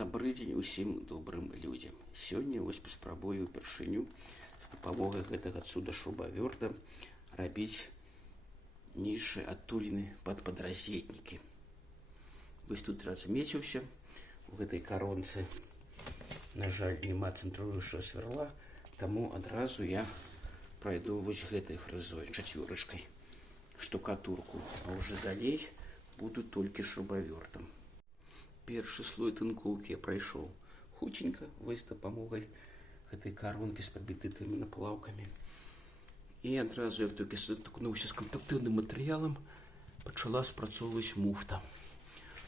Добрый дзень усім добрым людзям. Сёння вось паспрабую упершыню з дапамогай гэтага цуда шурбавёрта рабіць нішыя адтуліны пад падразетнікі. Вось тут размеціўся у гэтай каронцы. На жаль, няма цэнтруючага сверла, таму адразу я пройду вось гэтай фрызой, чацвёрачкай, штукатурку, а уже далей буду толькі шурбавёртам. Першы слой тынкоўкі я прайшоў хуценька, вось з дапамогай гэтай каронкі з падбітымі наплаўкамі. І адразу, як толькі сутыкнуўся з кантактыўным матэрыялам, пачала спрацоўваць муфта.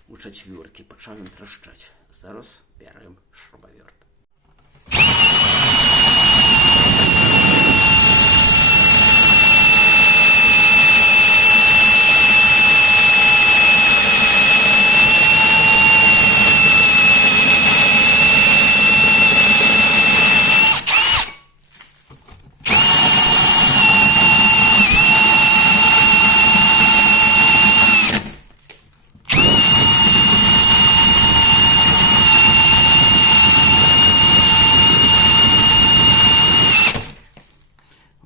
У чацвёркі пачаў ён трашчаць. Зараз бярэм шурбавёрт.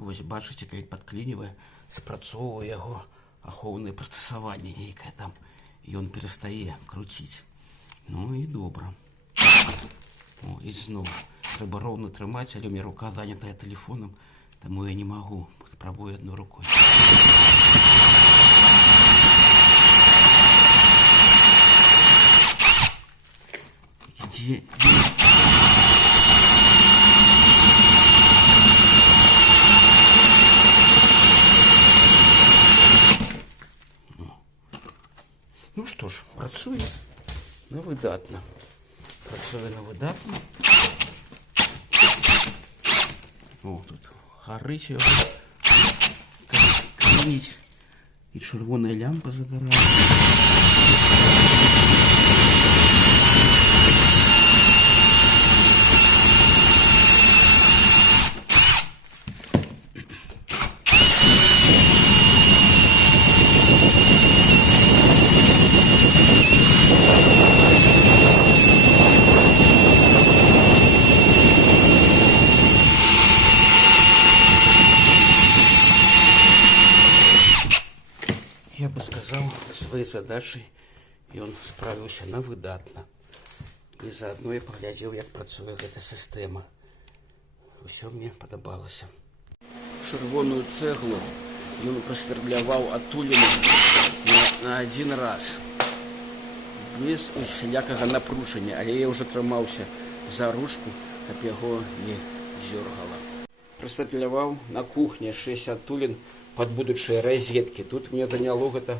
Вось бачыце, як падклінівае, спрацоўвае яго ахоўнае прыстасаванне нейкае там, і ён перастае круціць. Ну і добра. О, і зноў трэба роўна трымаць, але ў мяне рука занятая тэлефонам, таму я не магу. Спрабую адной рукой. Ідзе. Ну што ж, працуе на выдатна. Працуе на выдатна. О, тут гарыць яго. Каніць. І чырвоная лямпа загарае. Я бы сказал, своей задачей ён справіўся на выдатна. І заодно я паглядзеў, як працуе гэта сістэма. Усё мне падабалася. Чырвоную цэглу ён прасвердляваў адтуліну на один раз. Без усялякага напружання, але я ўжо трымаўся за ручку, каб яго не дзёргала. Прасвятляваў на кухні 6 адтулін под будучыя розеткі. Тут мне заняло гэта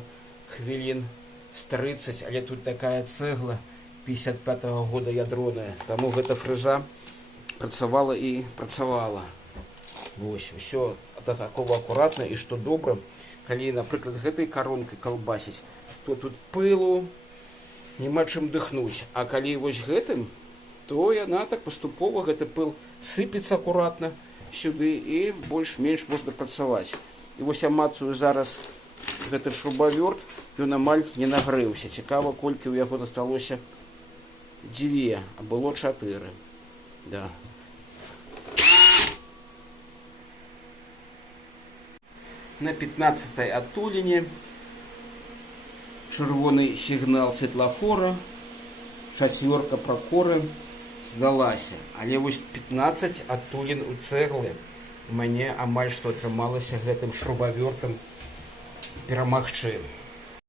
хвілін з 30, але тут такая цэгла 55-го года ядроная. Таму гэта фрыза працавала і працавала. Вось, усё такого акуратна, і што добра, калі, напрыклад, гэтай каронкай калбасіць, то тут пылу няма чым дыхнуць. А калі вось гэтым, то яна так паступова, гэты пыл сыпецца акуратна сюды, і больш-менш можна працаваць. І вось я мацаю зараз гэты шурбавёрт, ён амаль не нагрэўся. Цікава, колькі ў яго засталося 2, а было 4. Да. На 15-й адтуліне чырвоны сігнал светлафора, чацвёрка пракоры здалася. Але вось 15 адтулін у цэглы мне амаль што атрымалася гэтым шурбавёртам перамагчы.